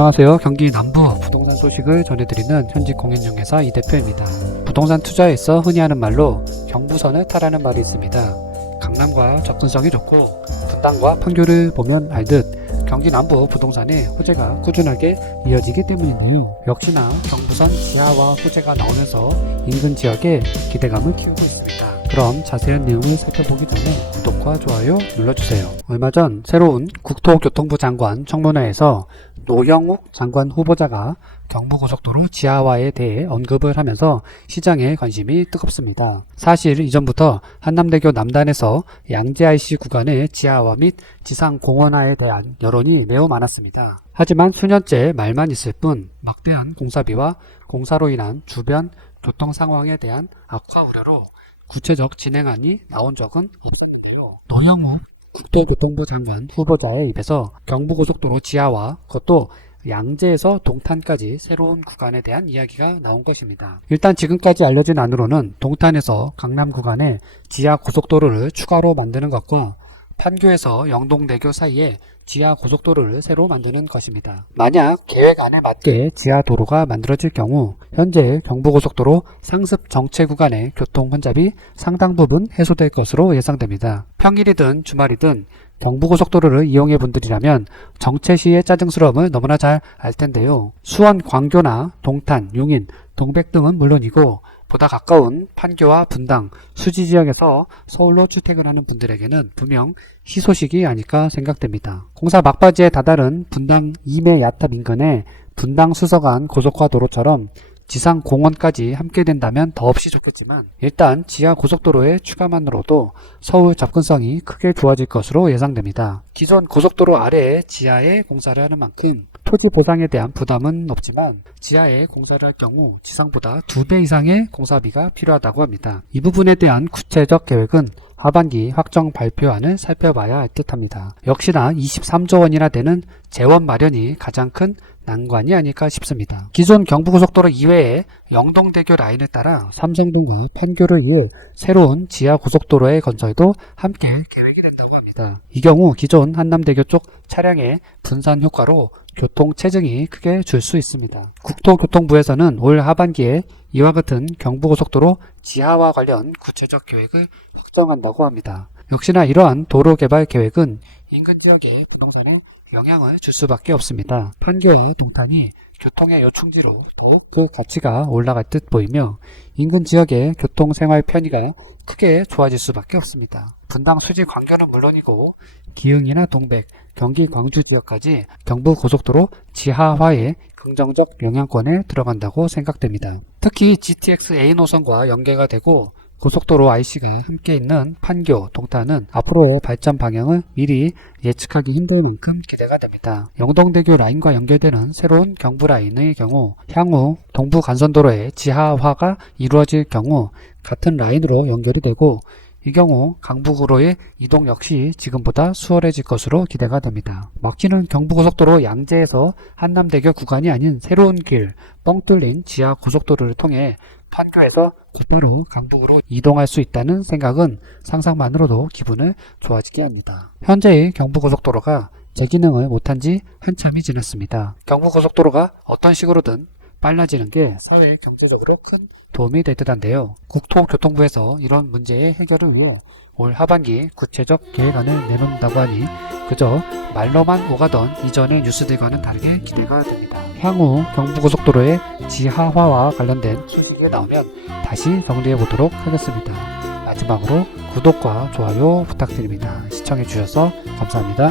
안녕하세요. 경기 남부 부동산 소식을 전해드리는 현직 공인중개사 이대표입니다. 부동산 투자에 있어 흔히 하는 말로 경부선을 타라는 말이 있습니다. 강남과 접근성이 좋고 분당과 판교를 보면 알듯 경기 남부 부동산의 호재가 꾸준하게 이어지기 때문인데요. 역시나 경부선 지하와 호재가 나오면서 인근 지역에 기대감을 키우고 있습니다. 그럼 자세한 내용을 살펴보기 전에 구독과 좋아요 눌러주세요. 얼마 전 새로운 국토교통부 장관 청문회에서 노영욱 장관 후보자가 경부고속도로 지하화에 대해 언급을 하면서 시장의 관심이 뜨겁습니다. 사실 이전부터 한남대교 남단에서 양재 IC 구간의 지하화 및 지상공원화에 대한 여론이 매우 많았습니다. 하지만 수년째 말만 있을 뿐 막대한 공사비와 공사로 인한 주변 교통 상황에 대한 악화 우려로 구체적 진행안이 나온 적은 없었는데요. 노영욱 국토교통부 장관 후보자의 입에서 경부고속도로 지하화, 그것도 양재에서 동탄까지 새로운 구간에 대한 이야기가 나온 것입니다. 일단 지금까지 알려진 안으로는 동탄에서 강남 구간에 지하 고속도로를 추가로 만드는 것과 판교에서 영동대교 사이에 지하 고속도로를 새로 만드는 것입니다. 만약 계획안에 맞게 지하 도로가 만들어질 경우 현재 경부고속도로 상습 정체 구간의 교통 혼잡이 상당 부분 해소될 것으로 예상됩니다. 평일이든 주말이든 경부고속도로를 이용해 분들이라면 정체 시의 짜증스러움을 너무나 잘 알 텐데요. 수원, 광교나 동탄, 용인, 동백 등은 물론이고 보다 가까운 판교와 분당, 수지 지역에서 서울로 출퇴근하는 분들에게는 분명 희소식이 아닐까 생각됩니다. 공사 막바지에 다다른 분당 이매 야탑 인근의 분당 수서간 고속화 도로처럼 지상 공원까지 함께 된다면 더없이 좋겠지만 일단 지하 고속도로의 추가만으로도 서울 접근성이 크게 좋아질 것으로 예상됩니다. 기존 고속도로 아래에 지하에 공사를 하는 만큼 토지 보상에 대한 부담은 없지만 지하에 공사를 할 경우 지상보다 2배 이상의 공사비가 필요하다고 합니다. 이 부분에 대한 구체적 계획은 하반기 확정 발표안을 살펴봐야 할 듯합니다. 역시나 23조 원이나 되는 재원 마련이 가장 큰 난관이 아닐까 싶습니다. 기존 경부고속도로 이외에 영동대교 라인을 따라 삼성동과 판교를 이을 새로운 지하 고속도로의 건설도 함께 계획이 된다고 합니다. 이 경우 기존 한남대교 쪽 차량의 분산 효과로 교통 체증이 크게 줄 수 있습니다. 국토교통부에서는 올 하반기에 이와 같은 경부고속도로 지하화 관련 구체적 계획을 확정한다고 합니다. 역시나 이러한 도로 개발 계획은 인근 지역의 부동산에 영향을 줄 수밖에 없습니다. 판교와 동탄이 교통의 요충지로 더욱 그 가치가 올라갈 듯 보이며 인근 지역의 교통생활 편의가 크게 좋아질 수밖에 없습니다. 분당 수지 광교는 물론이고 기흥이나 동백, 경기 광주 지역까지 경부고속도로 지하화에 긍정적 영향권에 들어간다고 생각됩니다. 특히 GTX A 노선과 연계가 되고 고속도로 IC가 함께 있는 판교, 동탄은 앞으로 발전 방향을 미리 예측하기 힘들 만큼 기대가 됩니다. 영동대교 라인과 연결되는 새로운 경부 라인의 경우 향후 동부 간선도로의 지하화가 이루어질 경우 같은 라인으로 연결이 되고 이 경우 강북으로의 이동 역시 지금보다 수월해질 것으로 기대가 됩니다. 막히는 경부고속도로 양재에서 한남대교 구간이 아닌 새로운 길, 뻥 뚫린 지하 고속도로를 통해 판교에서 곧바로 강북으로 이동할 수 있다는 생각은 상상만으로도 기분을 좋아지게 합니다. 현재의 경부고속도로가 제 기능을 못한 지 한참이 지났습니다. 경부고속도로가 어떤 식으로든 빨라지는 게 사회 경제적으로 큰 도움이 될 듯한데요. 국토교통부에서 이런 문제의 해결을 위해 올 하반기 구체적 계획안을 내놓는다고 하니 그저 말로만 오가던 이전의 뉴스들과는 다르게 기대가 됩니다. 향후 경부고속도로의 지하화와 관련된 소식이 나오면 다시 정리해 보도록 하겠습니다. 마지막으로 구독과 좋아요 부탁드립니다. 시청해 주셔서 감사합니다.